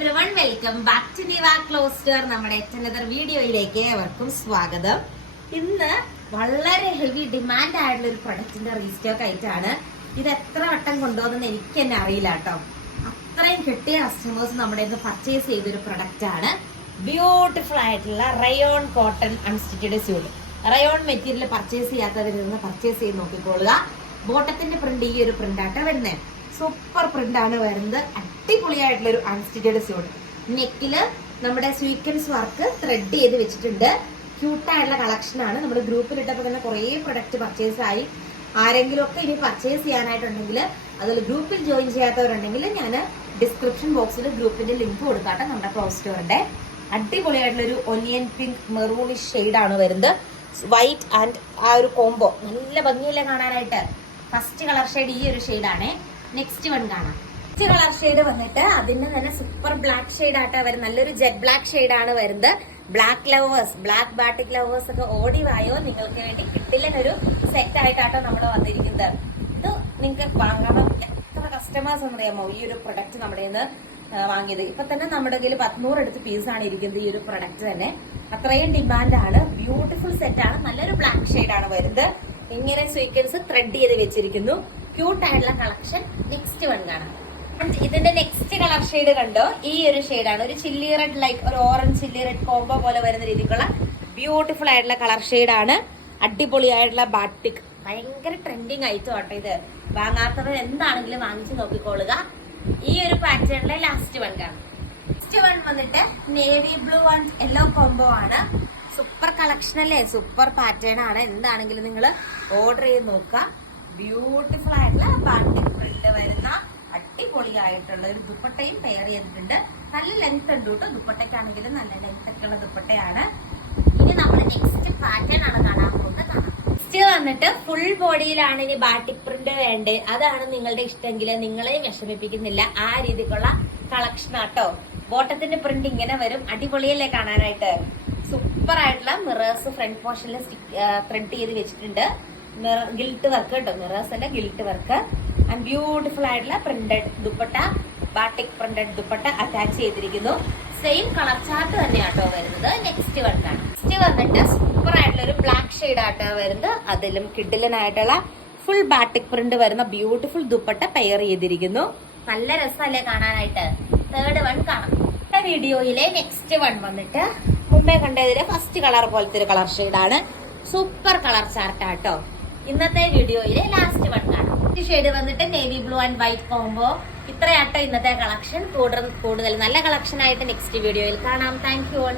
Everyone, welcome back to Niva cloth store. നമ്മുടെ another വീഡിയോയിലേക്ക് ഏവർക്കും സ്വാഗതം. ഇന്ന് വളരെ ഹെവി ഡിമാൻഡ് ആയിട്ടുള്ള ഒരു പ്രൊഡക്റ്റിന്റെ റീസ്റ്റോക്ക് ആയിട്ടാണ്. ഇത് എത്ര വട്ടം കൊണ്ടുപോകുന്ന എനിക്ക് തന്നെ അറിയില്ല കേട്ടോ. അത്രയും കിട്ടിയ കസ്റ്റമേഴ്സ് നമ്മുടെ ഇന്ന് പർച്ചേസ് ചെയ്തൊരു പ്രൊഡക്റ്റ് ആണ്. ബ്യൂട്ടിഫുൾ ആയിട്ടുള്ള rayon cotton unstitched suit. Rayon material purchase ചെയ്യാത്തവരിൽ പർച്ചേസ് ചെയ്ത് നോക്കിക്കൊള്ളുക. ബോട്ടത്തിന്റെ പ്രിന്റ് ഈ ഒരു പ്രിന്റ് ആട്ടോ വരുന്നത്. സൂപ്പർ പ്രിന്റ് ആണ് വരുന്നത്. അടിപൊളിയായിട്ടുള്ള ഒരു അൺസ്റ്റിച്ചഡ് സ്യൂട്ട്. നെക്കില് നമ്മുടെ സ്വീക്വൻസ് വർക്ക് ത്രെഡ് ചെയ്ത് വെച്ചിട്ടുണ്ട്. ക്യൂട്ടായിട്ടുള്ള കളക്ഷൻ ആണ്. നമ്മുടെ ഗ്രൂപ്പിൽ ഇട്ടപ്പോൾ തന്നെ കുറേ പ്രൊഡക്റ്റ് പർച്ചേസ് ആയി. ആരെങ്കിലും ഒക്കെ ഇനി പർച്ചേസ് ചെയ്യാനായിട്ടുണ്ടെങ്കിൽ അതിൽ ഗ്രൂപ്പിൽ ജോയിൻ ചെയ്യാത്തവരുണ്ടെങ്കിൽ ഞാൻ ഡിസ്ക്രിപ്ഷൻ ബോക്സിൽ ഗ്രൂപ്പിന്റെ ലിങ്ക് കൊടുക്കാട്ടെ. നമ്മുടെ ക്ലോത്ത് സ്റ്റോറിന്റെ അടിപൊളിയായിട്ടുള്ള ഒരു ഒനിയൻ പിങ്ക് മെറൂണിഷ് ഷെയ്ഡാണ് വരുന്നത്. വൈറ്റ് ആൻഡ് ആ ഒരു കോംബോ നല്ല ഭംഗിയില്ലേ കാണാനായിട്ട്. ഫസ്റ്റ് കളർ ഷെയ്ഡ് ഈ ഒരു ഷെയ്ഡാണ്. നെക്സ്റ്റ് വൺ കാണാം. നെക്സ്റ്റ് കളർ ഷെയ്ഡ് വന്നിട്ട് അതിന് തന്നെ സൂപ്പർ ബ്ലാക്ക് ഷെയ്ഡ് ആയിട്ടാ വരുന്നത്. നല്ലൊരു ജെറ്റ് ബ്ലാക്ക് ഷെയ്ഡ് ആണ് വരുന്നത്. Black lovers, black batik lovers ഒക്കെ ഓടി വായോ, നിങ്ങൾക്ക് വേണ്ടി കിട്ടില്ലെന്നൊരു സെറ്റ് ആയിട്ടാട്ടോ നമ്മൾ വന്നിരിക്കുന്നത്. ഇത് നിങ്ങൾക്ക് വാങ്ങണം. എത്ര കസ്റ്റമേഴ്സ് എന്നറിയാമോ ഈ ഒരു പ്രൊഡക്റ്റ് നമ്മുടെ നിന്ന് വാങ്ങിയത്. ഇപ്പൊ തന്നെ നമ്മുടെ കയ്യിൽ 100 അടുത്ത് പീസാണ് ഇരിക്കുന്നത് ഈ ഒരു പ്രൊഡക്റ്റ് തന്നെ. അത്രയും ഡിമാൻഡാണ്. ബ്യൂട്ടിഫുൾ സെറ്റ് ആണ്. നല്ലൊരു ബ്ലാക്ക് ഷെയ്ഡ് ആണ് വരുന്നത്. ഇങ്ങനെ സ്വീക്വൻസ് ത്രെഡ് ചെയ്ത് വെച്ചിരിക്കുന്നു. ക്യൂട്ട് ആയിട്ടുള്ള കളക്ഷൻ. നെക്സ്റ്റ് വൺ കാണാം. ഇതിന്റെ നെക്സ്റ്റ് കളർ ഷെയ്ഡ് കണ്ടോ, ഈ ഒരു ഷെയ്ഡാണ്. ഒരു ചില്ലി റെഡ്, ലൈക്ക് ഒരു ഓറഞ്ച് ചില്ലി റെഡ് കോംബോ പോലെ വരുന്ന രീതിക്കുള്ള ബ്യൂട്ടിഫുൾ ആയിട്ടുള്ള കളർ ഷെയ്ഡാണ്. അടിപൊളിയായിട്ടുള്ള ബാട്ടിക്. ഭയങ്കര ട്രെൻഡിങ് ഐറ്റം ആട്ടോ ഇത്. വാങ്ങാത്തവർ എന്താണെങ്കിലും വാങ്ങിച്ചു നോക്കിക്കോളുക. ഈ ഒരു പാറ്റേണിലെ ലാസ്റ്റ് വൺ കാണാം. ലാസ്റ്റ് വൺ വന്നിട്ട് navy blue and yellow combo ആണ്. സൂപ്പർ കളക്ഷൻ അല്ലേ, സൂപ്പർ പാറ്റേൺ ആണ്. എന്താണെങ്കിലും നിങ്ങൾ ഓർഡർ ചെയ്ത് നോക്കുക. ബ്യൂട്ടിഫുൾ ആയിട്ടുള്ള ബാട്ടിക് പ്രിന്റ് വരുന്ന അടിപൊളിയായിട്ടുള്ള ഒരു ദുപ്പട്ടയും പെയർ ചെയ്തിട്ടുണ്ട്. നല്ല ലെങ്ത് ഉണ്ട് കേട്ടോ. ദുപ്പട്ടയ്ക്കാണെങ്കിലും നല്ല ലെങ്ത് ഒക്കെ ഉള്ള ദുപ്പട്ടയാണ്. ഇനി നമ്മൾ നെക്സ്റ്റ് പാറ്റേൺ ആണ് കാണാൻ പോകുന്നത്. നെക്സ്റ്റ് വന്നിട്ട് ഫുൾ ബോഡിയിലാണ് ഇനി ബാട്ടിക് പ്രിന്റ് വേണ്ടേ. അതാണ് നിങ്ങളുടെ ഇഷ്ടമെങ്കിൽ നിങ്ങളെയും വിഷമിപ്പിക്കുന്നില്ല. ആ രീതിക്കുള്ള കളക്ഷൻ ആട്ടോ. ബോട്ടത്തിന്റെ പ്രിന്റ് ഇങ്ങനെ വരും. അടിപൊളിയല്ലേ കാണാനായിട്ട്. സൂപ്പർ ആയിട്ടുള്ള മിറേഴ്സ് ഫ്രണ്ട് പോർഷനിൽ ത്രെഡ് ചെയ്ത് വെച്ചിട്ടുണ്ട്. ഗിൽട്ട് വർക്ക് കേട്ടോ. മിറേഴ്സ് അല്ല, ഗിൽട്ട് വർക്ക്. ആൻഡ് ബ്യൂട്ടിഫുൾ ആയിട്ടുള്ള printed dupatta, batik printed dupatta attach ചെയ്തിരിക്കുന്നു. സെയിം കളർ ചാർട്ട് തന്നെയാട്ടോ വരുന്നത്. നെക്സ്റ്റ് വണ്ണാണ്. നെക്സ്റ്റ് വന്നിട്ട് സൂപ്പർ ആയിട്ടുള്ള ഒരു ബ്ലാക്ക് ഷെയ്ഡ് ആട്ടോ വരുന്നത്. അതിലും കിഡിലനായിട്ടുള്ള ഫുൾ ബാട്ടിക് പ്രിന്റ് വരുന്ന ബ്യൂട്ടിഫുൾ ദുപ്പട്ട പെയർ ചെയ്തിരിക്കുന്നു. നല്ല രസമല്ലേ കാണാനായിട്ട്. തേർഡ് വൺ കാണാം. വീഡിയോയിലെ നെക്സ്റ്റ് വൺ വന്നിട്ട് മുമ്പേ കണ്ടതിലെ ഫസ്റ്റ് കളർ പോലത്തെ ഒരു കളർ ഷെയ്ഡാണ്. സൂപ്പർ കളർ ചാർട്ടാട്ടോ. ഇന്നത്തെ വീഡിയോയിലെ ലാസ്റ്റ് വൺ കാണാം. ഈ ഷെയ്ഡ് വന്നിട്ട് navy blue and white combo. ഇത്രയാട്ടോ ഇന്നത്തെ കളക്ഷൻ. കൂടുതൽ നല്ല കളക്ഷൻ ആയിട്ട് നെക്സ്റ്റ് വീഡിയോയിൽ കാണാം. Thank you all.